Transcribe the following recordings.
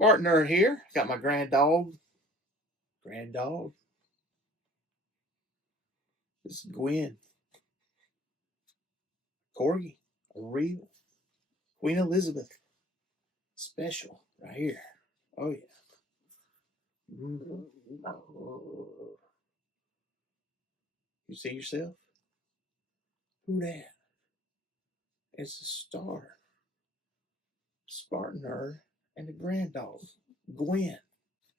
SpartanNerd here. Got my grand dog. Grand dog. This is Gwen. Corgi. A real Queen Elizabeth. Special. Right here. Oh, yeah. You see yourself? Who that? It's a star. SpartanNerd and the grand dog. Gwen.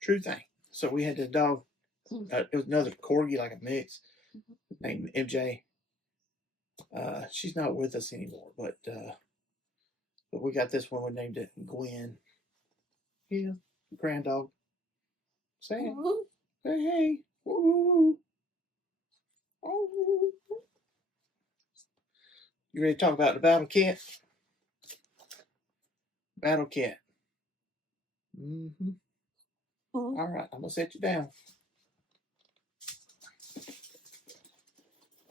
True thing. So we had this dog. It was another corgi, like a mix, named MJ. She's not with us anymore, but we got this one. We named it Gwen. Yeah, grand dog. Say hey. Say hey. Woo. Oh. You ready to talk about the battle cat? Battle cat. All right, I'm gonna set you down.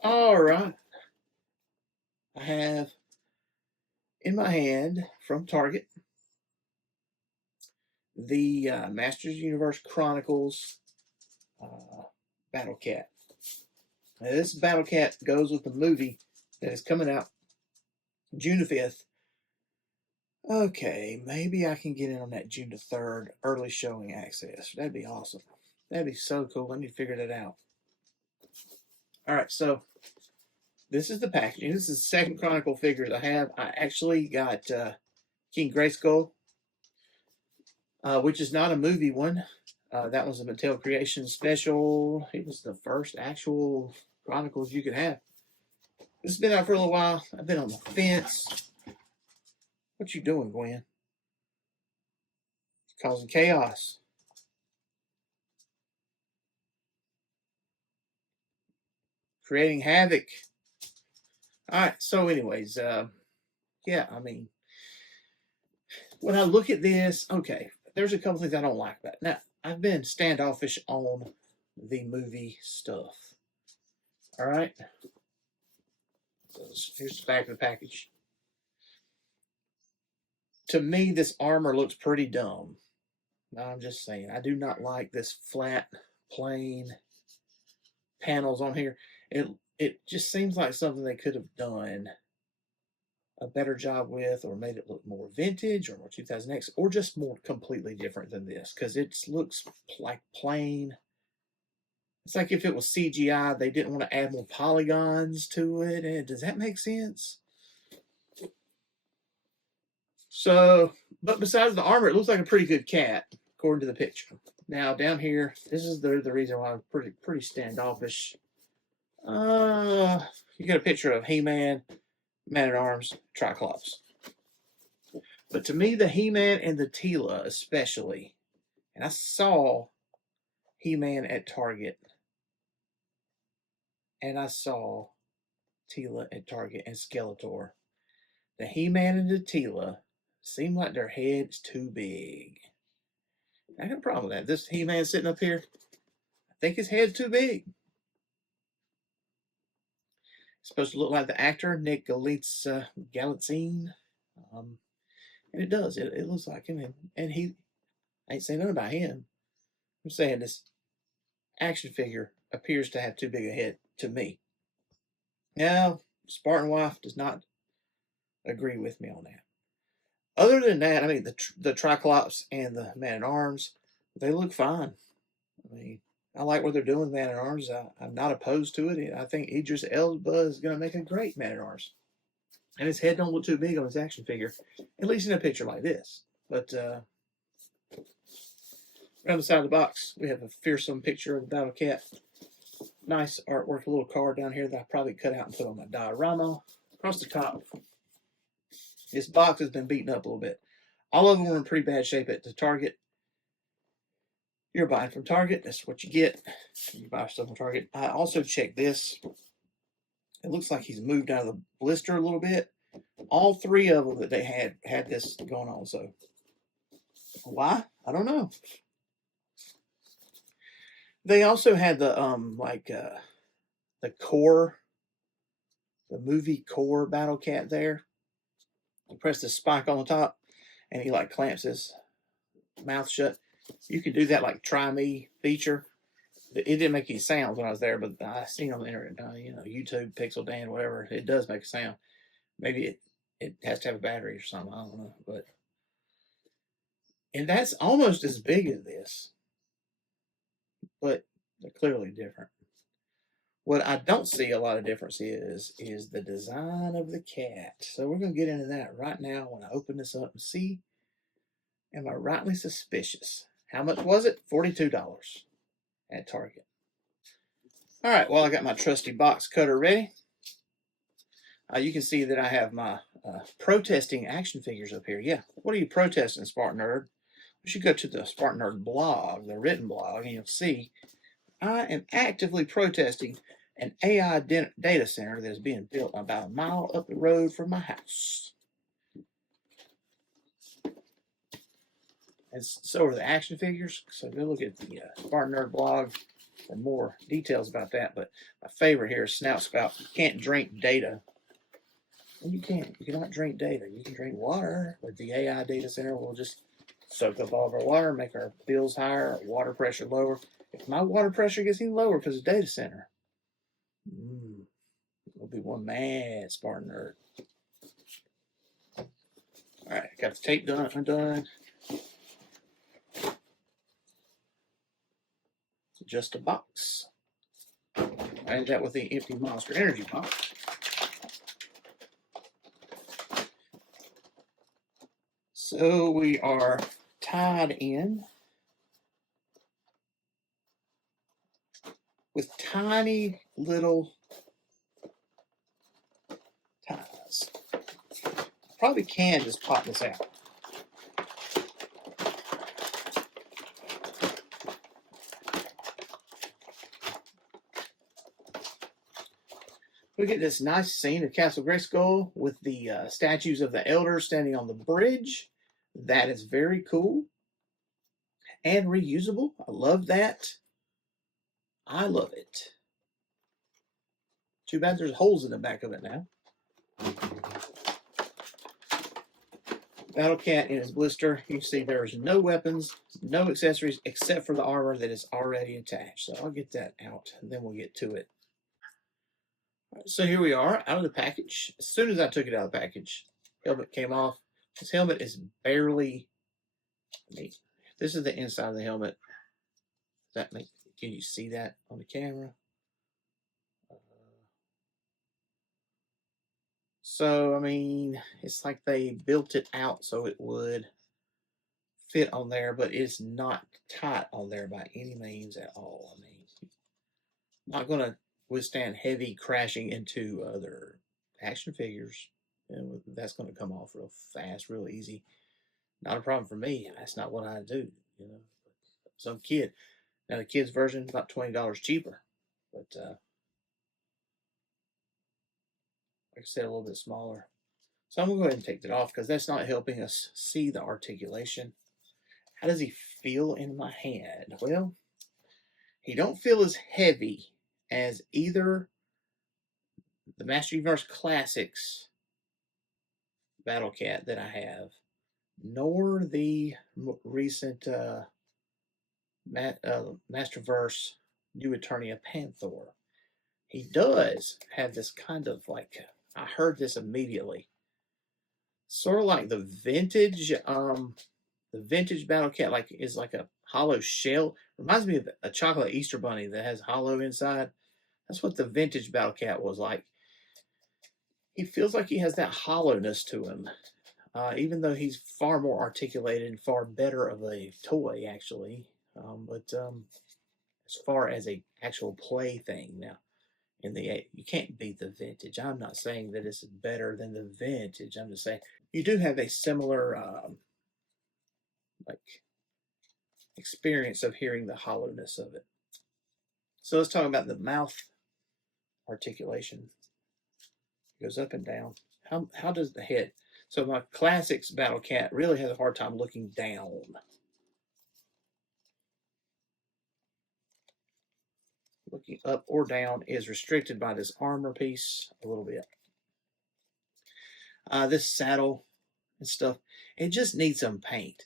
All right. I have in my hand from Target the Masters Universe Chronicles Battle Cat. Now, this Battle Cat goes with the movie that is coming out June the 5th. Okay, maybe I can get in on that June the 3rd early showing access. That'd be awesome. That'd be so cool. Let me figure that out. All right, so this is the packaging. This is the second Chronicle figures I have. I actually got King Grayskull, which is not a movie one. That was a Mattel Creations special. It was the first actual Chronicles you could have. This has been out for a little while. I've been on the fence. What you doing, Gwen? Causing chaos. Creating havoc. All right, so anyways, yeah, I mean, when I look at this, okay, there's a couple things I don't like about it. Now, I've been standoffish on the movie stuff. All right. So here's the back of the package. To me, this armor looks pretty dumb. I'm just saying, I do not like this flat, plain panels on here. It just seems like something they could have done a better job with, or made it look more vintage or more 2000X, or just more completely different than this, because it looks like plain. It's like if it was CGI, they didn't want to add more polygons to it. And does that make sense? So, but besides the armor, it looks like a pretty good cat, according to the picture. Now, down here, this is the reason why I'm pretty standoffish. You got a picture of He-Man, Man-at-Arms, Triclops. But to me, the He-Man and the Teela especially, and I saw He-Man at Target, and I saw Teela at Target and Skeletor. The He-Man and the Teela seem like their head's too big. I got a problem with that. This He-Man sitting up here, I think his head's too big. It's supposed to look like the actor Nick Galitzine. And it does. It looks like him. And he, I ain't saying nothing about him. I'm saying this action figure appears to have too big a head to me. Now, Spartan Wife does not agree with me on that. Other than that, I mean, the Triclops and the Man-at-Arms, they look fine. I mean, I like what they're doing with Man-at-Arms. I'm not opposed to it. I think Idris Elba is going to make a great Man-at-Arms. And his head don't look too big on his action figure, at least in a picture like this. But around the side of the box, we have a fearsome picture of the Battle Cat. Nice artwork, a little card down here that I probably cut out and put on my diorama. Across the top, this box has been beaten up a little bit. All of them were in pretty bad shape at the Target. You're buying from Target, that's what you get. You buy stuff from Target. I also checked this. It looks like he's moved out of the blister a little bit. All three of them that they had this going on. So why? I don't know. They also had the the core, the movie core Battle Cat there. You press the spike on the top, and he like clamps his mouth shut. You can do that like try me feature. It didn't make any sounds when I was there, but I seen on the internet, YouTube, Pixel Dan, whatever. It does make a sound. Maybe it has to have a battery or something. I don't know, and that's almost as big as this, but they're clearly different. What I don't see a lot of difference is the design of the cat. So we're going to get into that right now when I open this up and see. Am I rightly suspicious? How much was it? $42 at Target. All right, well, I got my trusty box cutter ready. You can see that I have my protesting action figures up here. Yeah, what are you protesting, SpartanNerd? You should go to the SpartanNerd blog, the written blog, and you'll see I am actively protesting an AI data center that is being built about a mile up the road from my house. And so are the action figures. So go look at the SpartanNerd blog for more details about that. But my favorite here is Snout Spout. You can't drink data. Well, you can't. You cannot drink data. You can drink water, but the AI data center will just soak up all of our water, make our bills higher, our water pressure lower. If my water pressure gets any lower because of data center, it'll be one mad SpartanNerd. All right, got the tape undone. It's just a box. I ended that with the empty Monster Energy box. So we are tied in with tiny little ties. Probably can just pop this out. We get this nice scene of Castle Grayskull with the statues of the elders standing on the bridge. That is very cool and reusable. I love that. I love it. Too bad there's holes in the back of it now. Battle Cat in his blister. You see there's no weapons, no accessories, except for the armor that is already attached. So I'll get that out, and then we'll get to it. So here we are, out of the package. As soon as I took it out of the package, helmet came off. This helmet is barely... This is the inside of the helmet. Can you see that on the camera? So, I mean, it's like they built it out so it would fit on there, but it's not tight on there by any means at all. I mean, not going to withstand heavy crashing into other action figures. And that's going to come off real fast, real easy. Not a problem for me. That's not what I do, Some kid. Now, the kid's version is about $20 cheaper. But, like I said, a little bit smaller. So I'm going to go ahead and take that off because that's not helping us see the articulation. How does he feel in my hand? Well, he don't feel as heavy as either the Master Universe Classics Battle Cat that I have, nor the recent Masterverse New Eternia Panther. He does have this kind of like, I heard this immediately, sort of like the vintage Battle Cat, like is like a hollow shell. Reminds me of a chocolate Easter bunny that has hollow inside. That's what the vintage Battle Cat was like. He feels like he has that hollowness to him, even though he's far more articulated and far better of a toy, actually. But as far as a actual play thing, now you can't beat the vintage. I'm not saying that it's better than the vintage. I'm just saying you do have a similar like experience of hearing the hollowness of it. So let's talk about the mouth articulation. It goes up and down. How does the head? So my classics Battle Cat really has a hard time looking down. Looking up or down is restricted by this armor piece a little bit. This saddle and stuff, it just needs some paint.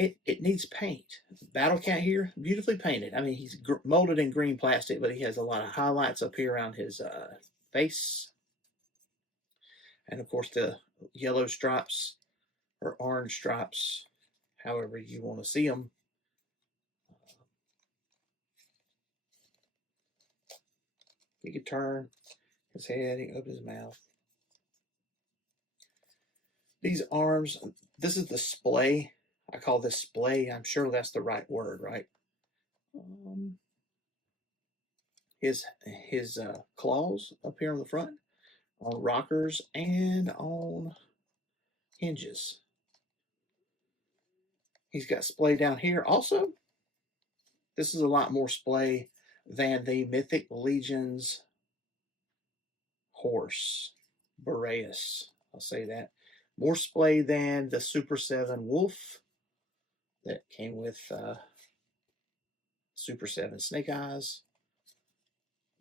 It needs paint. Battle Cat here, beautifully painted. I mean, he's molded in green plastic, but he has a lot of highlights up here around his face. And of course, the yellow stripes or orange stripes, however you want to see them. He could turn his head, he can open his mouth. These arms, this is the splay. I call this splay. I'm sure that's the right word, right? His claws up here on the front, on rockers and on hinges. He's got splay down here. Also, this is a lot more splay than the Mythic Legion's horse, Boreas. I'll say that. More splay than the Super 7 Wolf that came with Super 7 Snake Eyes.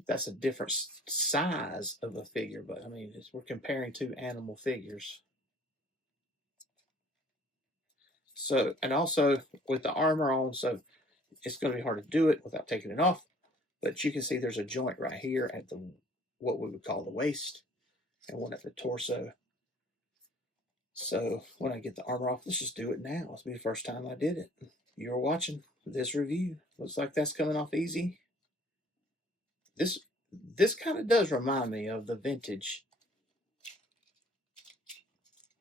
That's a different size of a figure, but I mean, we're comparing two animal figures. So, and also with the armor on, so it's going to be hard to do it without taking it off. But you can see there's a joint right here at the what we would call the waist, and one at the torso. So when I get the armor off, let's just do it now. It's be the first time I did it. You're watching this review. Looks like that's coming off easy. This kind of does remind me of the vintage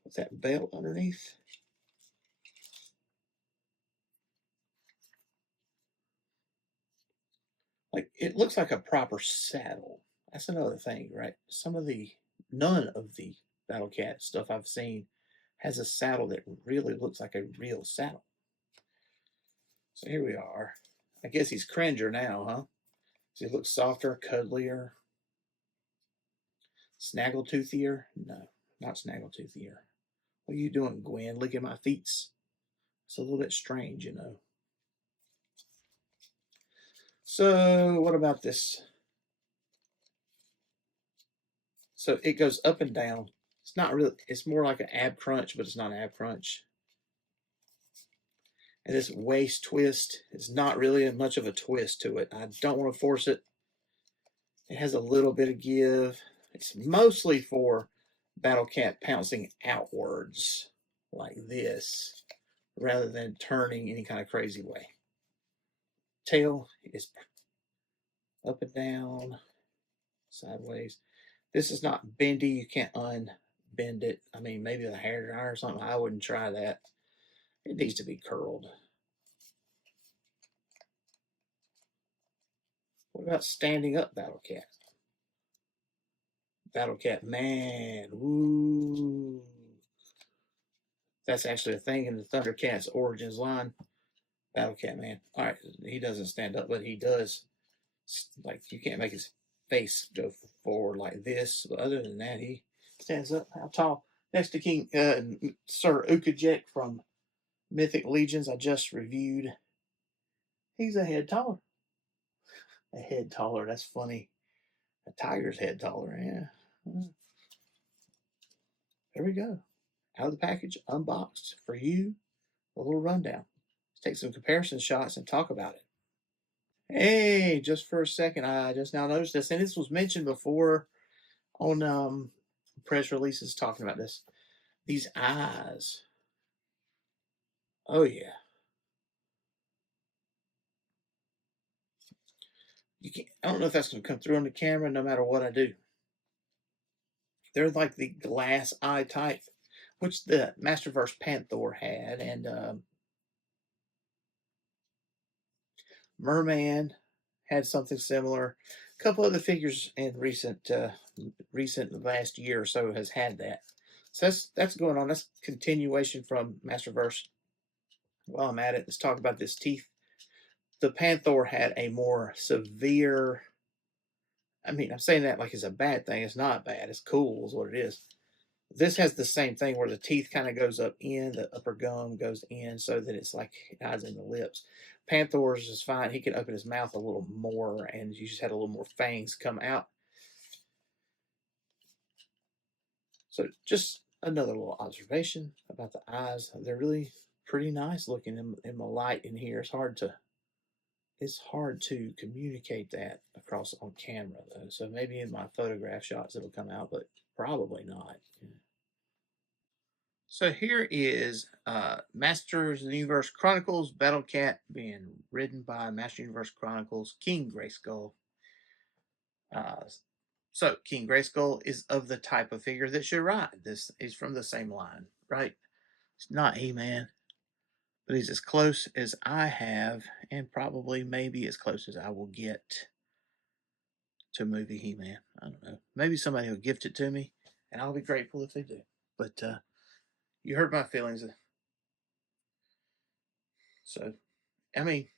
with that belt underneath. Like, it looks like a proper saddle. That's another thing, right? None of the Battle Cat stuff I've seen has a saddle that really looks like a real saddle. So here we are. I guess he's Cringer now, huh? Does he look softer, cuddlier, snaggletoothieer? No, not snaggletoothieer. What are you doing, Gwen? Licking my feet. It's a little bit strange, you know. So what about this? So it goes up and down. It's not really, it's more like an ab crunch, but it's not an ab crunch. And this waist twist is not really much of a twist to it. I don't want to force it. It has a little bit of give. It's mostly for Battle Cat pouncing outwards like this, rather than turning any kind of crazy way. Tail is up and down, sideways. This is not bendy. You can't unbend it. I mean, maybe the hair dryer or something. I wouldn't try that. It needs to be curled. What about standing up Battle Cat? Battle Cat Man. Ooh. That's actually a thing in the Thundercats Origins line. Battle Cat Man. All right, he doesn't stand up, but he does. Like, you can't make his face go forward like this. But other than that, he stands up. How tall? Next to King Sir Ukajek from Mythic Legions I just reviewed. He's a head taller. A head taller. That's funny. A tiger's head taller. Yeah. There we go. Out of the package, unboxed for you. A little rundown. Let's take some comparison shots and talk about it. Hey, just for a second, I just now noticed this, and this was mentioned before on press releases talking about this. These eyes. Oh yeah. You can't, I don't know if that's going to come through on the camera no matter what I do. They're like the glass eye type, which the Masterverse Panther had, and Merman had something similar. A couple other figures in recent last year or so has had that. So that's going on. That's continuation from Masterverse. While I'm at it, let's talk about this teeth. The Panther had a more severe. I mean, I'm saying that like it's a bad thing. It's not bad. It's cool, is what it is. This has the same thing where the teeth kind of goes up in, the upper gum goes in, so that it's like it hides in the lips. Panther's is fine. He can open his mouth a little more, and you just had a little more fangs come out. So just another little observation about the eyes. They're really pretty nice looking in the light in here. It's hard to communicate that across on camera though. So maybe in my photograph shots it'll come out, but probably not. So here is Masters of the Universe Chronicles Battle Cat being ridden by Master Universe Chronicles King Grayskull. So King Grayskull is of the type of figure that should ride. This is from the same line, right? It's not He-Man, but he's as close as I have, and probably maybe as close as I will get to movie He-Man. I don't know. Maybe somebody will gift it to me, and I'll be grateful if they do. But you heard my feelings. So, I mean,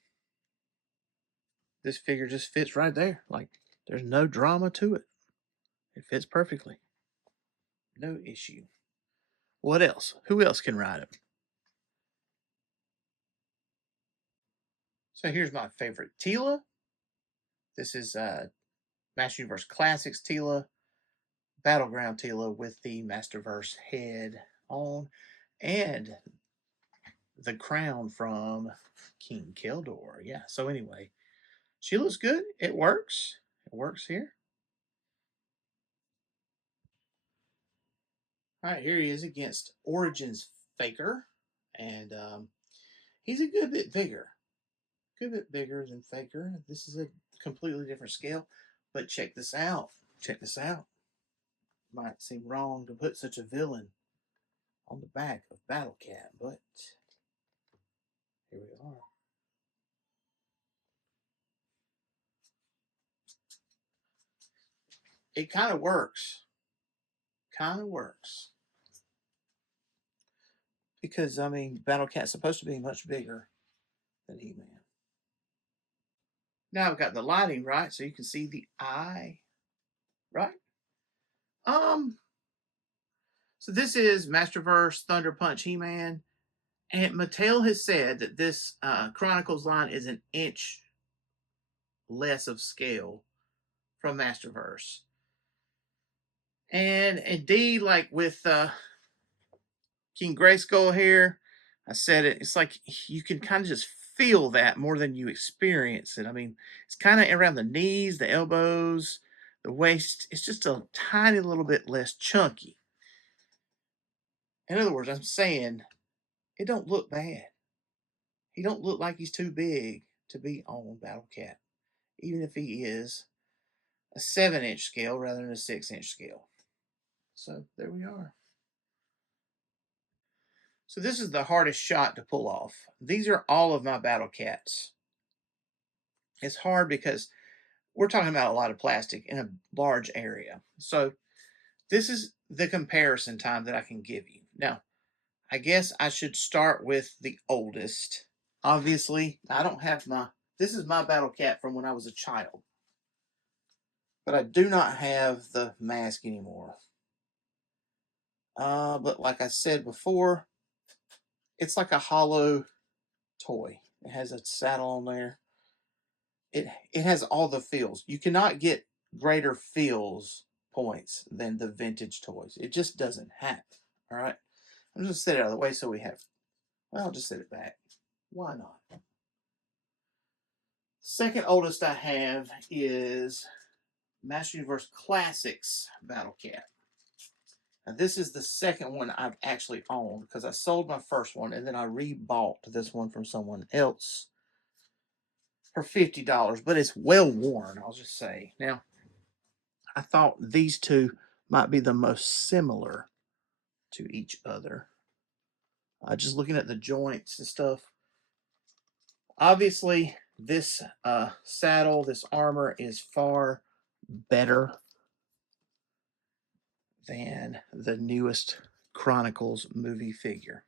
this figure just fits right there. Like, there's no drama to it. It fits perfectly. No issue. What else? Who else can ride it? So here's my favorite Teela. This is Master Universe Classics Teela, Battleground Teela with the Masterverse head on, and the crown from King Keldor. Yeah, so anyway, she looks good. It works. It works here. All right, here he is against Origins Faker. And he's a good bit bigger. Good bit bigger than Faker. This is a completely different scale. But check this out. Check this out. Might seem wrong to put such a villain on the back of Battle Cat, but here we are. It kind of works. Kind of works. Because, I mean, Battle Cat's supposed to be much bigger than He-Man. Now I've got the lighting right, so you can see the eye, right? So this is Masterverse Thunder Punch He-Man. And Mattel has said that this Chronicles line is an inch less of scale from Masterverse. And indeed, like with King Grayskull here, I said it, it's like you can kind of just feel that more than you experience it. I mean, it's kind of around the knees, the elbows, the waist. It's just a tiny little bit less chunky. In other words, I'm saying it don't look bad. He don't look like he's too big to be on Battle Cat, even if he is a 7-inch scale rather than a 6-inch scale. So there we are. So this is the hardest shot to pull off. These are all of my Battle Cats. It's hard because we're talking about a lot of plastic in a large area. So this is the comparison time that I can give you. Now, I guess I should start with the oldest. Obviously, I don't have this is my Battle Cat from when I was a child. But I do not have the mask anymore. But like I said before, it's like a hollow toy. It has a saddle on there. It has all the feels. You cannot get greater feels points than the vintage toys. It just doesn't happen. All right. I'm just set it out of the way so we have. Well, I'll just set it back. Why not? Second oldest I have is Master Universe Classics Battle Cat. Now, this is the second one I've actually owned because I sold my first one and then I rebought this one from someone else for $50, but it's well worn, I'll just say. Now, I thought these two might be the most similar to each other. Just looking at the joints and stuff. Obviously, this saddle, this armor is far better than the newest Chronicles movie figure.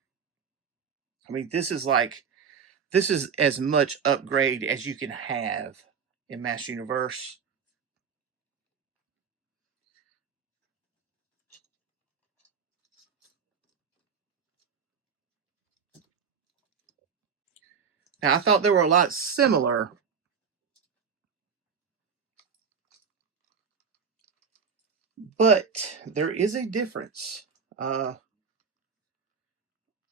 I mean, this is as much upgrade as you can have in Master Universe. Now, I thought they were a lot similar, but there is a difference.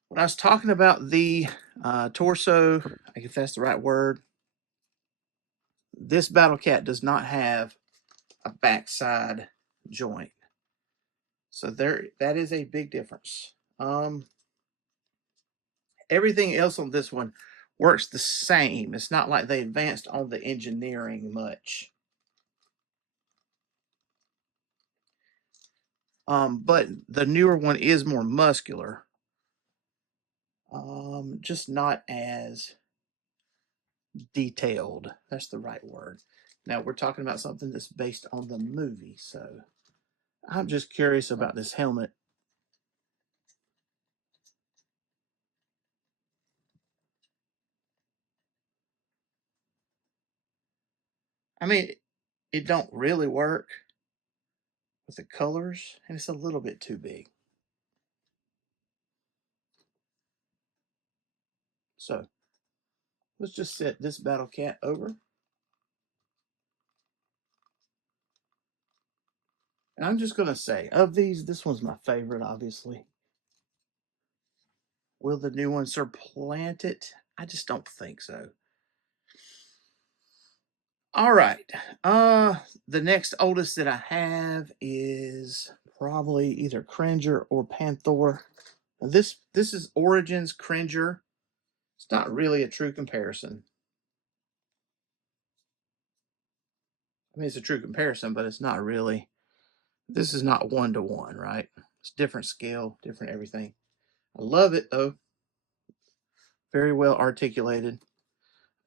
When I was talking about the torso, I guess that's the right word. This Battle Cat does not have a backside joint. So that is a big difference. Everything else on this one works the same. It's not like they advanced on the engineering much. But the newer one is more muscular. Just not as detailed. That's the right word. Now we're talking about something that's based on the movie, so I'm just curious about this helmet. I mean, it don't really work with the colors, and it's a little bit too big. So let's just set this Battle Cat over. And I'm just going to say, of these, this one's my favorite, obviously. Will the new one supplant it? I just don't think so. All right. The next oldest that I have is probably either Cringer or Panther. This is Origins Cringer. It's not really a true comparison. I mean, it's a true comparison, but it's not really. This is not 1-to-1, right? It's different scale, different everything. I love it though. Very well articulated.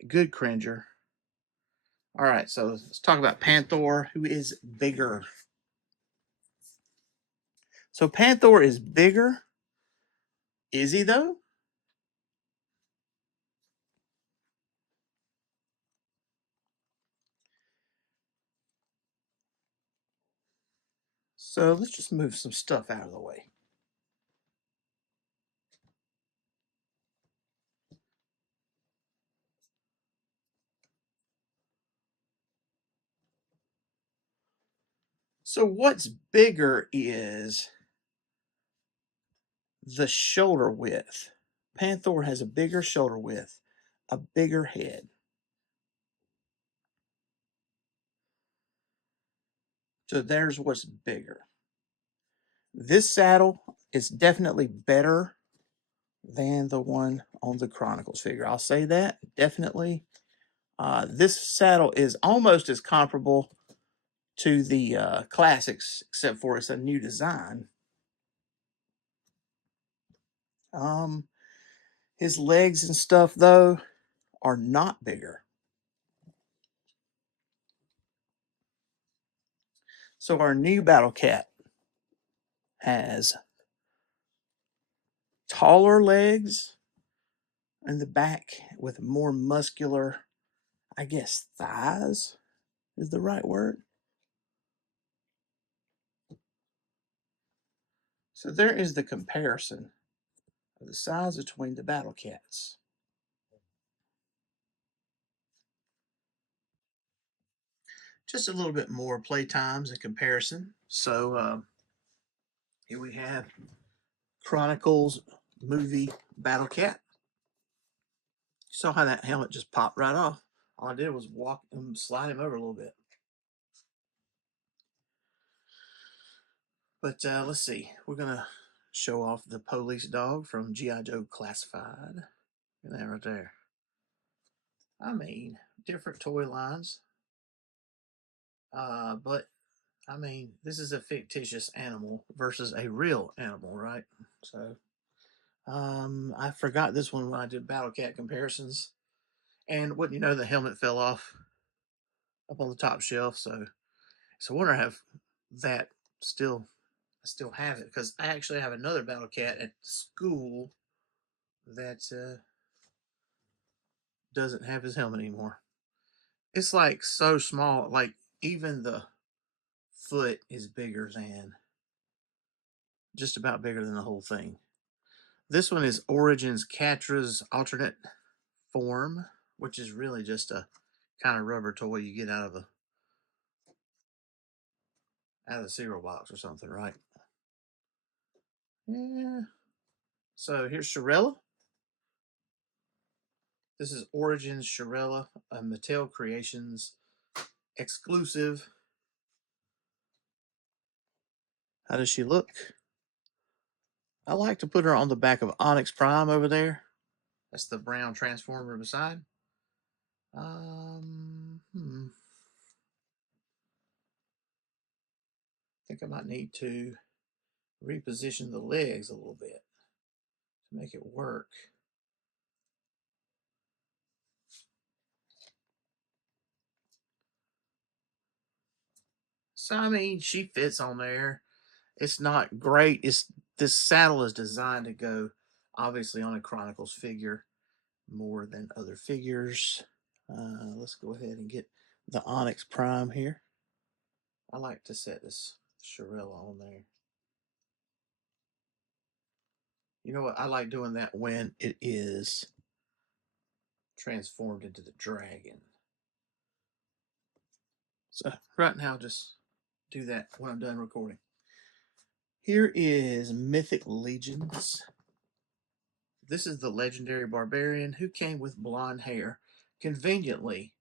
Good Cringer. All right, so let's talk about Panther, who is bigger. So Panther is bigger. Is he though? So let's just move some stuff out of the way. So what's bigger is the shoulder width. Panther has a bigger shoulder width, a bigger head. So there's what's bigger. This saddle is definitely better than the one on the Chronicles figure. I'll say that, definitely. This saddle is almost as comparable to the classics, except for it's a new design. His legs and stuff, though, are not bigger. So our new Battle Cat has taller legs in the back with more muscular, I guess, thighs is the right word. So there is the comparison of the size between the Battle Cats. Just a little bit more play times in comparison. So here we have Chronicles movie Battle Cat. You saw how that helmet just popped right off. All I did was walk him, slide him over a little bit. But let's see. We're going to show off the police dog from G.I. Joe Classified. Look at that right there. I mean, different toy lines. But, I mean, this is a fictitious animal versus a real animal, right? So, I forgot this one when I did Battle Cat comparisons. And wouldn't you know, the helmet fell off up on the top shelf. So I wonder I have that still. I still have it because I actually have another Battle Cat at school that doesn't have his helmet anymore. It's like so small, like even the foot is bigger than, just about bigger than the whole thing. This one is Origins Catra's alternate form, which is really just a kind of rubber toy you get out of the cereal box or something, right? Yeah. So here's Shirella. This is Origins Shirella, a Mattel Creations exclusive. How does she look? I like to put her on the back of Onyx Prime over there. That's the brown transformer beside. I think I might need to reposition the legs a little bit to make it work. So I mean, she fits on there. It's not great. This saddle is designed to go obviously on a Chronicles figure more than other figures. Let's go ahead and get the Onyx Prime here. I like to set this Shirella on there. You know what? I like doing that when it is transformed into the dragon. So right now, just do that when I'm done recording. Here is Mythic Legions. This is the legendary barbarian who came with blonde hair. Conveniently,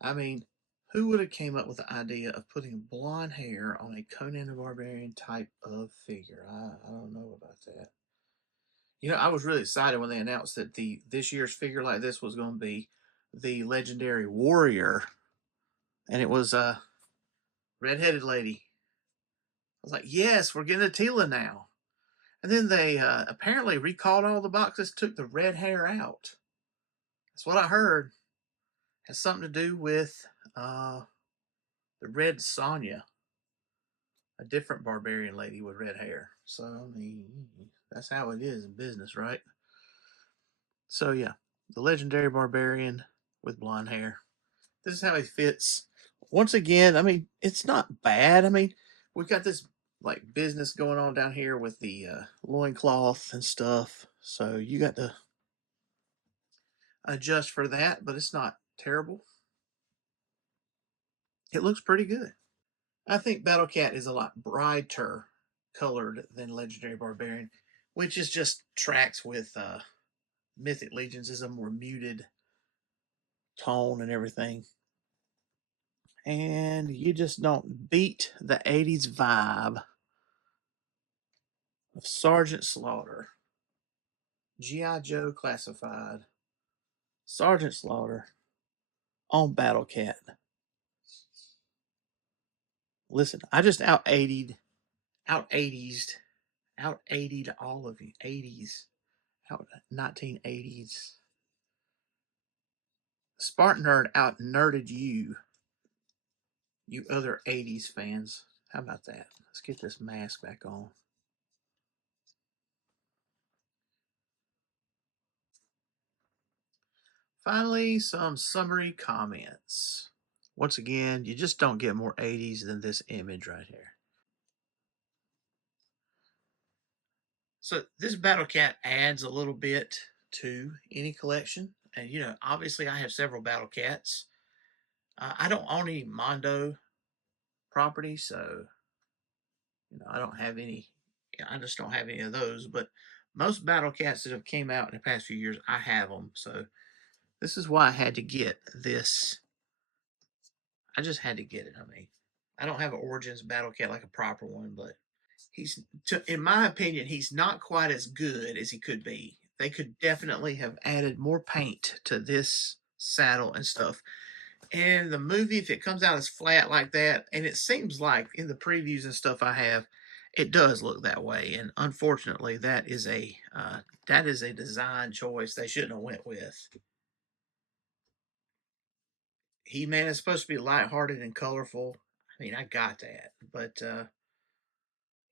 I mean, who would have came up with the idea of putting blonde hair on a Conan the Barbarian type of figure? I don't know about that. You know, I was really excited when they announced that this year's figure like this was going to be the legendary warrior, and it was a redheaded lady. I was like, yes, we're getting a Tila now. And then they apparently recalled all the boxes, took the red hair out. That's what I heard. It has something to do with the Red Sonya, a different barbarian lady with red hair. So, I mean, that's how it is in business, right? So, yeah, the legendary barbarian with blonde hair. This is how he fits. Once again, I mean, it's not bad. I mean, we've got this like business going on down here with the loincloth and stuff. So you got to adjust for that, but it's not terrible. It looks pretty good. I think Battle Cat is a lot brighter colored than Legendary Barbarian, which is just tracks with Mythic Legions is a more muted tone and everything. And you just don't beat the 80s vibe of Sergeant Slaughter. G.I. Joe Classified. Sergeant Slaughter on Battle Cat. Listen, I just out 80'd all of you. 80s. Out 1980s. SpartanNerd out nerded you other 80s fans. How about that? Let's get this mask back on. Finally, some summary comments. Once again, you just don't get more 80s than this image right here. So this Battle Cat adds a little bit to any collection. And, you know, obviously I have several Battle Cats. I don't own any Mondo property, so, you know, I don't have any. I just don't have any of those. But most Battle Cats that have came out in the past few years, I have them. So this is why I had to get this. I just had to get it. I mean, I don't have an Origins Battle Cat like a proper one, but in my opinion, he's not quite as good as he could be. They could definitely have added more paint to this saddle and stuff. And the movie, if it comes out as flat like that, and it seems like in the previews and stuff I have, it does look that way. And unfortunately, that is a design choice they shouldn't have went with. He-Man is supposed to be lighthearted and colorful. I mean, I got that, but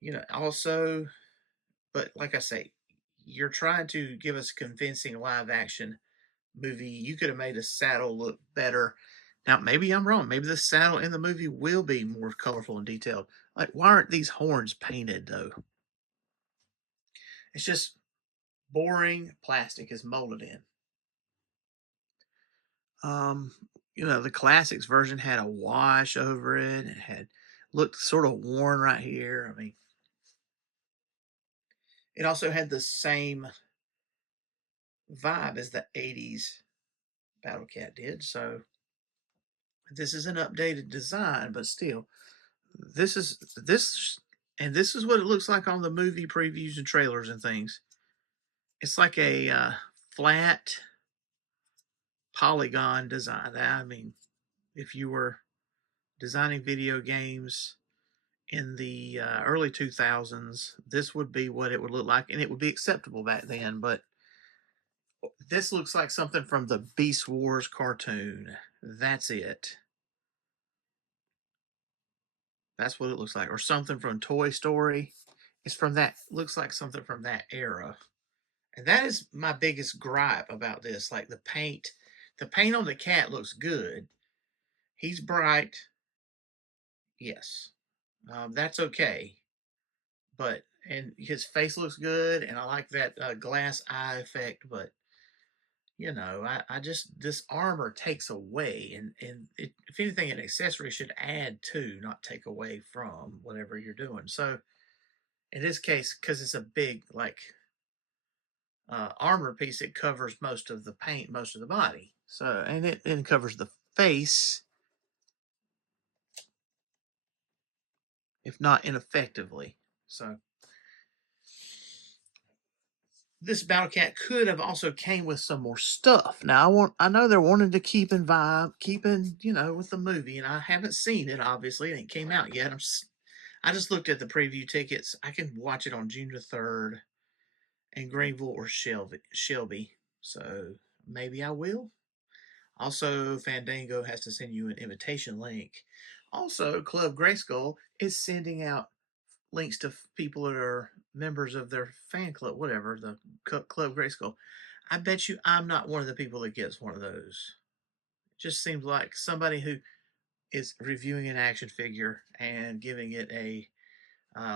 you know, also, but like I say, you're trying to give us a convincing live action movie. You could have made the saddle look better. Now, maybe I'm wrong. Maybe the saddle in the movie will be more colorful and detailed. Like, why aren't these horns painted though? It's just boring plastic is molded in. Um, you know, the classics version had a wash over it and had looked sort of worn right here. I mean, It also had the same vibe as the 80s Battle Cat did. So this is an updated design, but still, this is what it looks like on the movie previews and trailers and things. It's like a flat polygon design. I mean, if you were designing video games in the early 2000s, this would be what it would look like, and it would be acceptable back then. But this looks like something from the Beast Wars cartoon. That's it. That's what it looks like, or something from Toy Story. It's from that. Looks like something from that era, and that is my biggest gripe about this. Like the paint, on the cat looks good. He's bright, yes, that's okay. But and his face looks good, and I like that glass eye effect. But I just this armor takes away, and if anything, an accessory should add to, not take away from whatever you're doing. So in this case, because it's a big like armor piece, it covers most of the paint, most of the body. So and it covers the face, if not ineffectively. So this Battle Cat could have also came with some more stuff. Now I know they're wanting to keep in vibe, keeping with the movie, and I haven't seen it. Obviously, it ain't came out yet. I just looked at the preview tickets. I can watch it on June the 3rd in Greenville or Shelby. So maybe I will. Also, Fandango has to send you an invitation link. Also, Club Grayskull is sending out links to people that are members of their fan club, whatever, the Club Grayskull. I bet you I'm not one of the people that gets one of those. It just seems like somebody who is reviewing an action figure and giving it a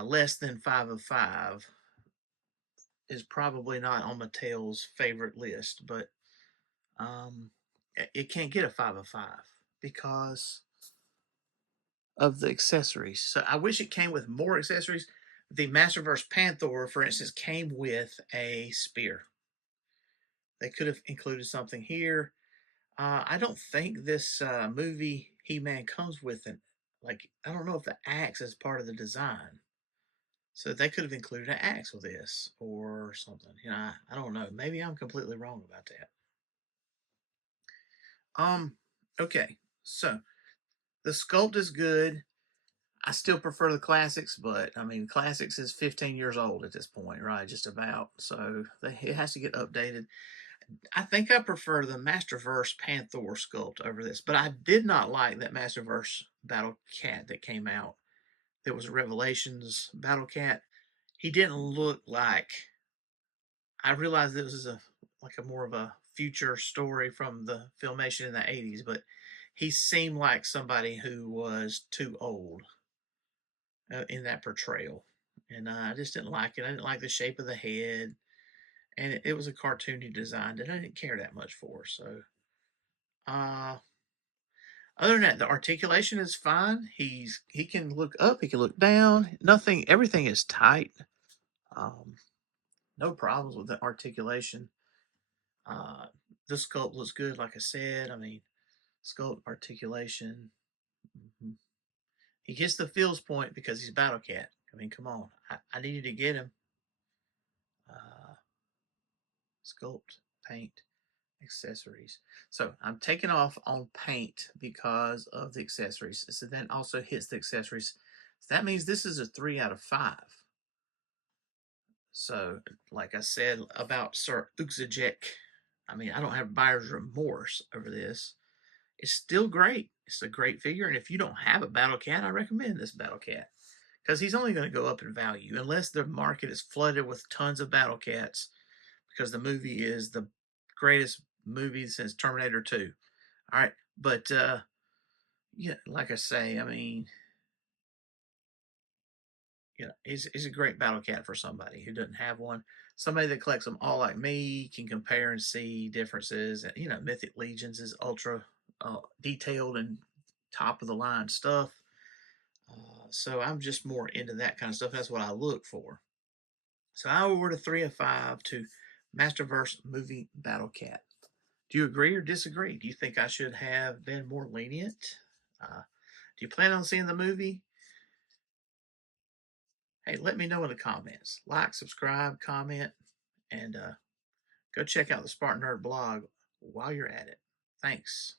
less than 5 of 5 is probably not on Mattel's favorite list, but um, it can't get a 5 of 5 because of the accessories. So I wish it came with more accessories. The Masterverse Panther, for instance, came with a spear. They could have included something here. I don't think this movie He-Man comes with an I don't know if the axe is part of the design. So they could have included an axe with this or something. I don't know. Maybe I'm completely wrong about that. Okay. So the sculpt is good. I still prefer the classics, but I mean, classics is 15 years old at this point, right? Just about. So it has to get updated. I think I prefer the Masterverse Panther sculpt over this, but I did not like that Masterverse Battle Cat that came out. That was Revelations Battle Cat. He didn't look like. I realized this is a more of a future story from the filmation in the 80s, but he seemed like somebody who was too old in that portrayal, and I just didn't like it. I didn't like the shape of the head, and it was a cartoony design that I didn't care that much for. So, uh, other than that, the articulation is fine. He can look up, he can look down. Nothing, everything is tight. Um, no problems with the articulation. Uh, the sculpt looks good, like I said. I mean, sculpt articulation. Mm-hmm. He gets the feels point because he's Battle Cat. I mean, come on. I needed to get him. Uh, Sculpt, paint, accessories. So I'm taking off on paint because of the accessories. So that also hits the accessories. So that means this is a 3 out of 5. So, like I said about Sir Uxajek, I mean, I don't have buyer's remorse over this. It's still great. It's a great figure. And if you don't have a Battle Cat, I recommend this Battle Cat because he's only going to go up in value unless the market is flooded with tons of Battle Cats because the movie is the greatest movie since Terminator 2. All right. But, yeah, like I say, I mean, he's a great Battle Cat for somebody who doesn't have one. Somebody that collects them all like me can compare and see differences. And, Mythic Legions is ultra detailed and top of the line stuff. So I'm just more into that kind of stuff. That's what I look for. So I award a 3 of 5 to Masterverse Movie Battle Cat. Do you agree or disagree? Do you think I should have been more lenient? Do you plan on seeing the movie? Hey, let me know in the comments. Like, subscribe, comment, and go check out the Spartan Nerd blog while you're at it. Thanks.